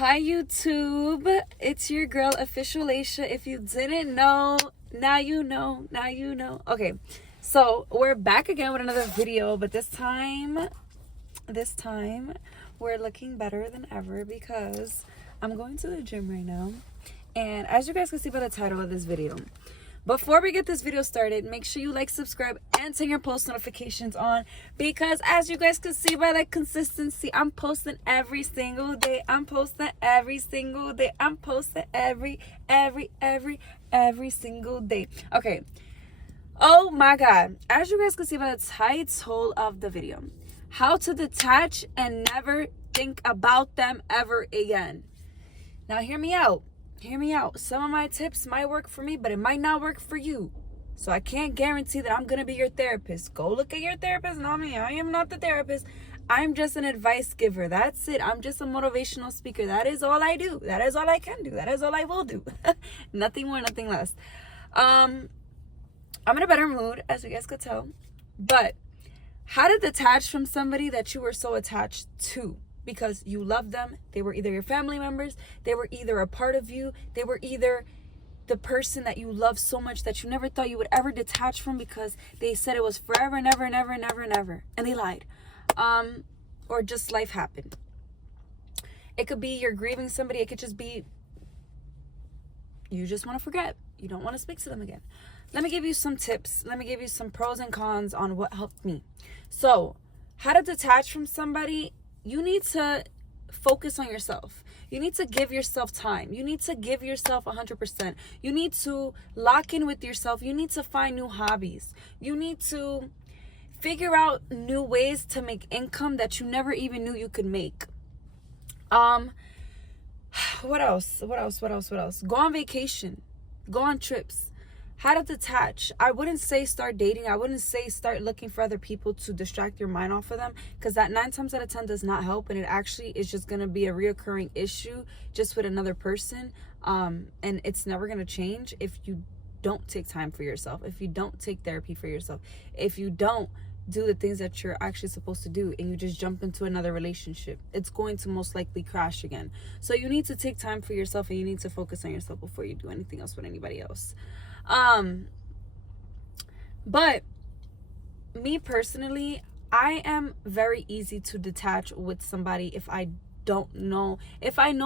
Hi YouTube, it's your girl Official Laisha. If you didn't know, now you know, now you know. Okay, so we're back again with another video, but this time we're looking better than ever because I'm going to the gym right now. And as you guys can see by the title of this video, before we get this video started, make sure you like, subscribe, and turn your post notifications on, because as you guys can see by the consistency, I'm posting every single day. I'm posting every single day. I'm posting every single day. Okay. Oh my God. As you guys can see by the title of the video, how to detach and never think about them ever again. Now hear me out. Hear me out. Some of my tips might work for me, but it might not work for you. So I can't guarantee that I'm going to be your therapist. Go look at your therapist, not me. I am not the therapist. I'm just an advice giver. That's it. I'm just a motivational speaker. That is all I do. That is all I can do. That is all I will do. Nothing more, nothing less. I'm in a better mood, as you guys could tell. But how to detach from somebody that you were so attached to? Because you love them. They were either your family members, they were either a part of you, they were either the person that you love so much that you never thought you would ever detach from, because they said it was forever and ever and ever and ever and ever, and they lied. Or just life happened. It could be you're grieving somebody. It could just be you just want to forget. You don't want to speak to them again. Let me give you some tips. Let me give you some pros and cons on what helped me. So, how to detach from somebody. You need to focus on yourself. You need to give yourself time. You need to give yourself 100%. You need to lock in with yourself. You need to find new hobbies. You need to figure out new ways to make income that you never even knew you could make. What else? Go on vacation. Go on trips. How to detach. I wouldn't say start dating. I wouldn't say start looking for other people to distract your mind off of them, because that 9 times out of 10 does not help, and it actually is just going to be a reoccurring issue just with another person. And it's never going to change if you don't take time for yourself, if you don't take therapy for yourself, if you don't do the things that you're actually supposed to do, and you just jump into another relationship. It's going to most likely crash again. So you need to take time for yourself, and you need to focus on yourself before you do anything else with anybody else. But me personally, I am very easy to detach with somebody if I no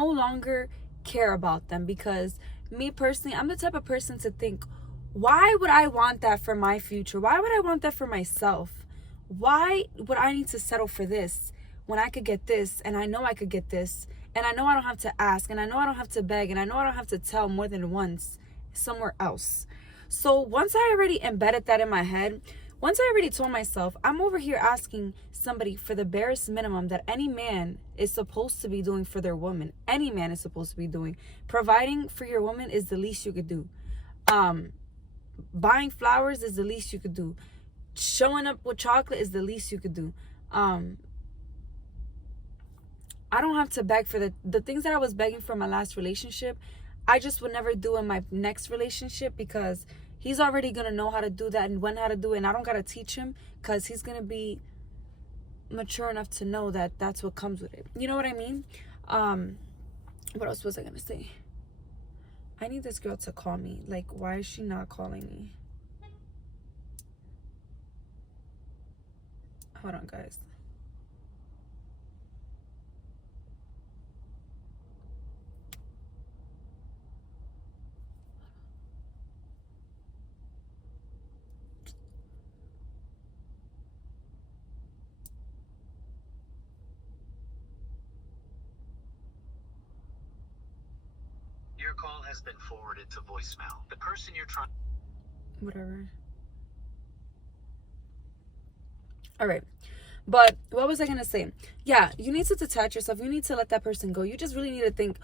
longer care about them, because me personally, I'm the type of person to think, why would I want that for my future? Why would I want that for myself? Why would I need to settle for this when I could get this, and I know I could get this, and I know I don't have to ask, and I know I don't have to beg, and I know I don't have to tell more than once somewhere else. So once I already embedded that in my head, once I already told myself, I'm over here asking somebody for the barest minimum that any man is supposed to be doing for their woman. Any man is supposed to be doing. Providing for your woman is the least you could do. Buying flowers is the least you could do. Showing up with chocolate is the least you could do. I don't have to beg for the things that I was begging for my last relationship. I just would never do in my next relationship, because he's already going to know how to do that and when how to do it. And I don't got to teach him, because he's going to be mature enough to know that that's what comes with it. You know what I mean? What else was I going to say? I need this girl to call me. Like, why is she not calling me? Hold on, guys. Your call has been forwarded to voicemail. The person you're trying... Whatever. All right. But what was I going to say? Yeah, you need to detach yourself. You need to let that person go. You just really need to think,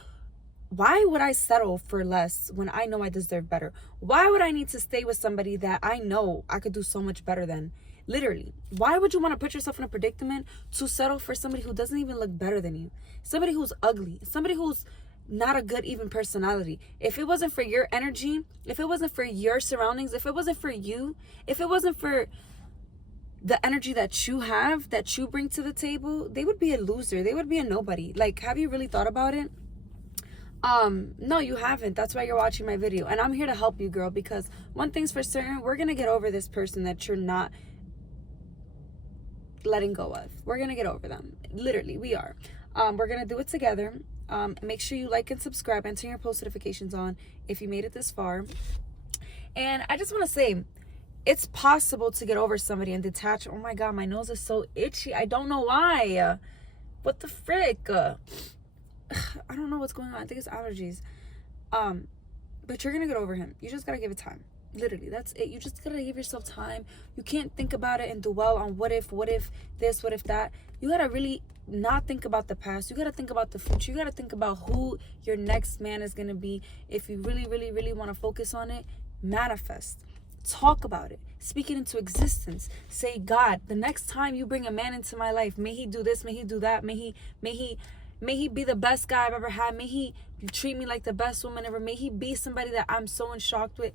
why would I settle for less when I know I deserve better? Why would I need to stay with somebody that I know I could do so much better than? Literally. Why would you want to put yourself in a predicament to settle for somebody who doesn't even look better than you? Somebody who's ugly. Somebody who's not a good even personality. If it wasn't for your energy, if it wasn't for your surroundings, if it wasn't for you, if it wasn't for the energy that you have, that you bring to the table, they would be a loser. They would be a nobody. Like, have you really thought about it? No, you haven't. That's why you're watching my video. And I'm here to help you, girl, because one thing's for certain, we're gonna get over this person that you're not letting go of. We're gonna get over them. Literally, we are. We're gonna do it together. Make sure you like and subscribe and turn your post notifications on if you made it this far. And I just want to say, it's possible to get over somebody and detach. Oh my god, my nose is so itchy. I don't know why. What the frick? I don't know what's going on. I think it's allergies. But you're gonna get over him. You just gotta give it time. Literally, that's it. You just gotta give yourself time. You can't think about it and dwell on what if this, what if that. You gotta really not think about the past. You gotta think about the future. You gotta think about who your next man is gonna be. If you really, really, really want to focus on it, manifest. Talk about it. Speak it into existence. Say, God, the next time you bring a man into my life, may he do this, may he do that, may he be the best guy I've ever had. May he treat me like the best woman ever. May he be somebody that I'm so in shock with.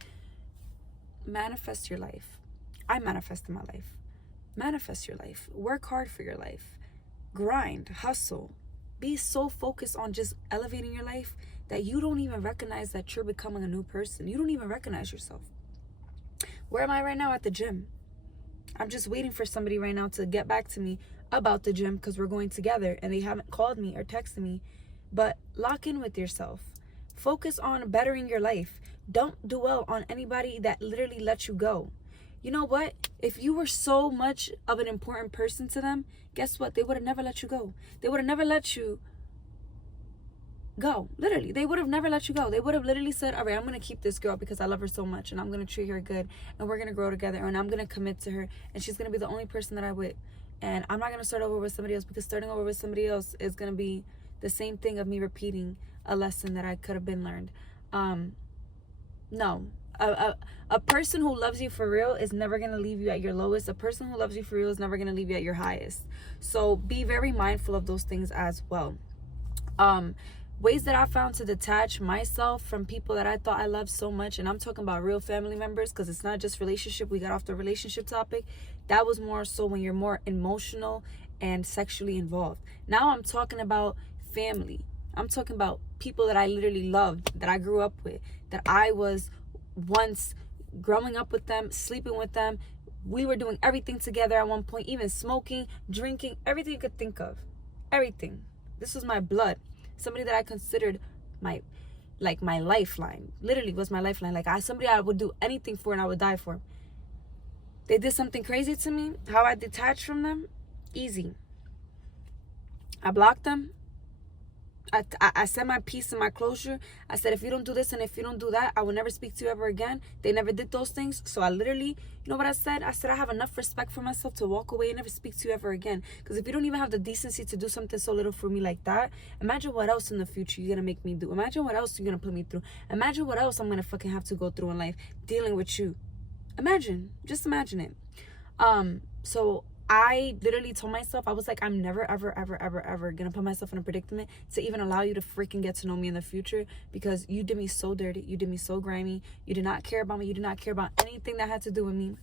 Manifest your life. I manifested my life. Manifest your life. Work hard for your life. Grind. Hustle. Be so focused on just elevating your life that you don't even recognize that you're becoming a new person. You don't even recognize yourself. Where am I right now? At the gym. I'm just waiting for somebody right now to get back to me about the gym because we're going together and they haven't called me or texted me. But lock in with yourself. Focus on bettering your life. Don't dwell on anybody that literally lets you go. You know what? If you were so much of an important person to them, guess what? They would have never let you go. They would have never let you go. Literally, they would have never let you go. They would have literally said, all right, I'm going to keep this girl because I love her so much and I'm going to treat her good and we're going to grow together and I'm going to commit to her and she's going to be the only person that I with. And I'm not going to start over with somebody else because starting over with somebody else is going to be the same thing of me repeating a lesson that I could have been learned. No. A person who loves you for real is never going to leave you at your lowest. A person who loves you for real is never going to leave you at your highest. So be very mindful of those things as well. Ways that I found to detach myself from people that I thought I loved so much, and I'm talking about real family members because it's not just relationship. We got off the relationship topic. That was more so when you're more emotional and sexually involved. Now I'm talking about family. I'm talking about people that I literally loved, that I grew up with, that I was once growing up with them, sleeping with them. We were doing everything together at one point, even smoking, drinking, everything you could think of. Everything. This was my blood. Somebody that I considered my lifeline. Literally was my lifeline. Like somebody I would do anything for and I would die for. They did something crazy to me. How I detached from them? Easy. I blocked them. I said my peace and my closure. I said, if you don't do this and if you don't do that, I will never speak to you ever again. They never did those things. So I literally, you know what I said? I said, I have enough respect for myself to walk away and never speak to you ever again. Because if you don't even have the decency to do something so little for me like that, imagine what else in the future you're going to make me do. Imagine what else you're going to put me through. Imagine what else I'm going to fucking have to go through in life dealing with you. Imagine. Just imagine it. So I literally told myself, I was like, I'm never, ever, ever, ever, ever gonna put myself in a predicament to even allow you to freaking get to know me in the future because you did me so dirty. You did me so grimy. You did not care about me. You did not care about anything that had to do with me.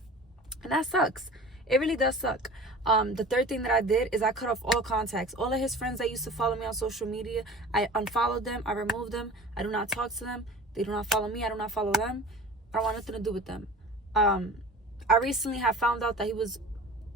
And that sucks. It really does suck. The third thing that I did is I cut off all contacts. All of his friends that used to follow me on social media, I unfollowed them. I removed them. I do not talk to them. They do not follow me. I do not follow them. I don't want nothing to do with them. I recently have found out that he was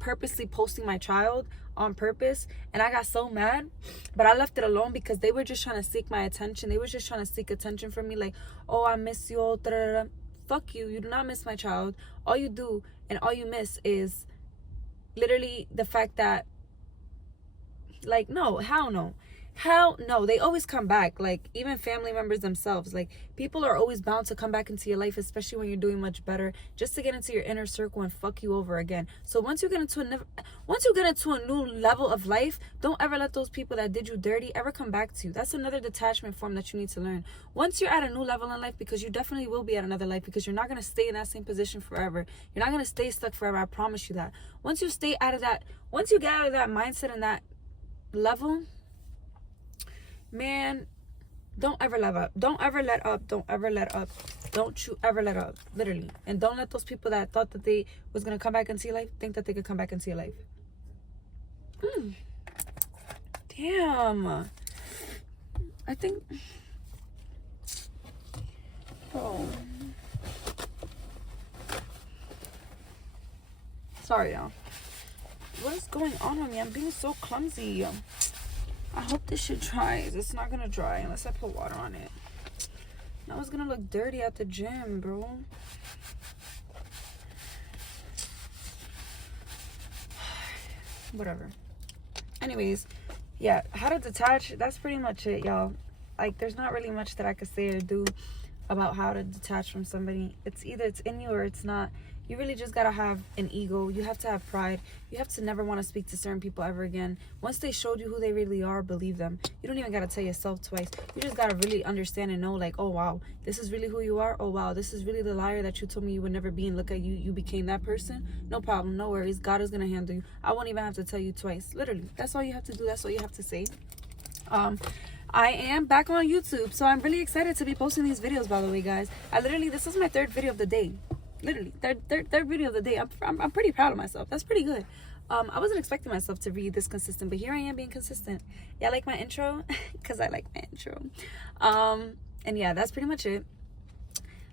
purposely posting my child on purpose and I got so mad, but I left it alone because they were just trying to seek my attention. They were just trying to seek attention from me, like, oh, I miss you, da-da-da. Fuck you. You do not miss my child. All you do and all you miss is literally the fact that, like, no, hell no. Hell no. They always come back. Like, even family members themselves. Like, people are always bound to come back into your life, especially when you're doing much better, just to get into your inner circle and fuck you over again. So once you get into a new level of life, don't ever let those people that did you dirty ever come back to you. That's another detachment form that you need to learn. Once you're at a new level in life, because you definitely will be at another life, because you're not going to stay in that same position forever. You're not going to stay stuck forever. I promise you that. Once you get out of that mindset and that level, man, don't ever let up. Don't ever let up. Don't ever let up. Don't you ever let up. Literally. And don't let those people that thought that they was going to come back into your life think that they could come back into your life. Damn. I think Oh. Sorry, y'all. What is going on with me? I'm being so clumsy. I hope this shit dries. It's not gonna dry unless I put water on it. Now it's gonna look dirty at the gym, bro. Whatever. Anyways, yeah, how to detach. That's pretty much it, y'all. Like, there's not really much that I could say or do about how to detach from somebody. It's either it's in you or it's not. You really just gotta have an ego. You have to have pride. You have to never want to speak to certain people ever again. Once they showed you who they really are, believe them. You don't even gotta tell yourself twice. You just gotta really understand and know, like, oh wow, this is really who you are. Oh wow, this is really the liar that you told me you would never be, and look at you, you became that person. No problem, no worries. God is gonna handle you. I won't even have to tell you twice. Literally, that's all you have to do. That's all you have to say. I am back on YouTube, so I'm really excited to be posting these videos, by the way, guys. This is my third video of the day. Literally, third video of the day. I'm pretty proud of myself. That's pretty good. I wasn't expecting myself to be this consistent, but here I am being consistent. Yeah, like my intro? Because I like my intro. And yeah, that's pretty much it.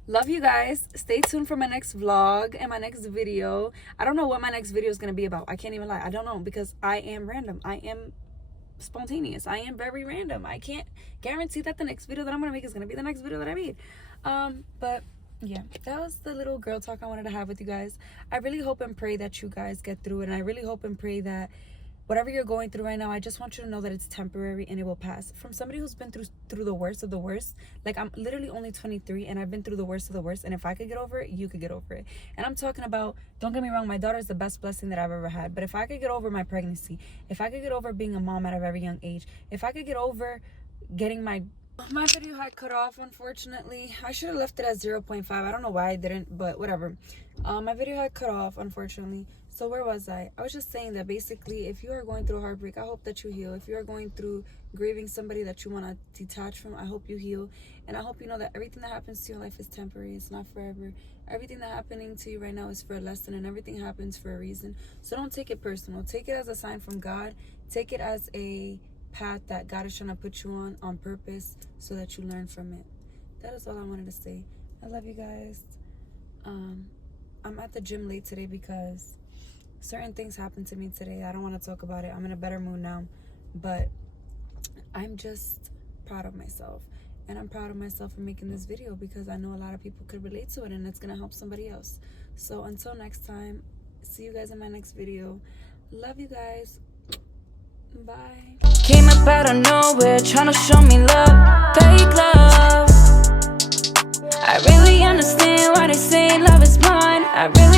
Love you guys. Stay tuned for my next vlog and my next video. I don't know what my next video is going to be about. I can't even lie. I don't know, because I am random. I am spontaneous. I am very random. I can't guarantee that the next video that I'm gonna make is gonna be the next video that I made. But yeah, that was the little girl talk I wanted to have with you guys. I really hope and pray that you guys get through it, and I really hope and pray that whatever you're going through right now, I just want you to know that it's temporary and it will pass. From somebody who's been through the worst of the worst, like, I'm literally only 23 and I've been through the worst of the worst, and if I could get over it, you could get over it. And I'm talking about, don't get me wrong, my daughter's the best blessing that I've ever had, but if I could get over my pregnancy, if I could get over being a mom at a very young age, if I could get over getting my video had cut off, unfortunately. I should have left it at 0.5. I don't know why I didn't, but whatever. My video had cut off, unfortunately. So where was I? I was just saying that basically, if you are going through heartbreak, I hope that you heal. If you are going through grieving somebody that you want to detach from, I hope you heal. And I hope you know that everything that happens to your life is temporary. It's not forever. Everything that's happening to you right now is for a lesson, and everything happens for a reason. So don't take it personal. Take it as a sign from God. Take it as a path that God is trying to put you on purpose, so that you learn from it. That is all I wanted to say. I love you guys. I'm at the gym late today because certain things happened to me today. I don't want to talk about it. I'm in a better mood now, but I'm just proud of myself, and I'm proud of myself for making this video because I know a lot of people could relate to it, and it's gonna help somebody else. So until next time, see you guys in my next video. Love you guys. Bye. Came up out of nowhere, trying to show me love, fake love. I really understand why they say love is blind. I really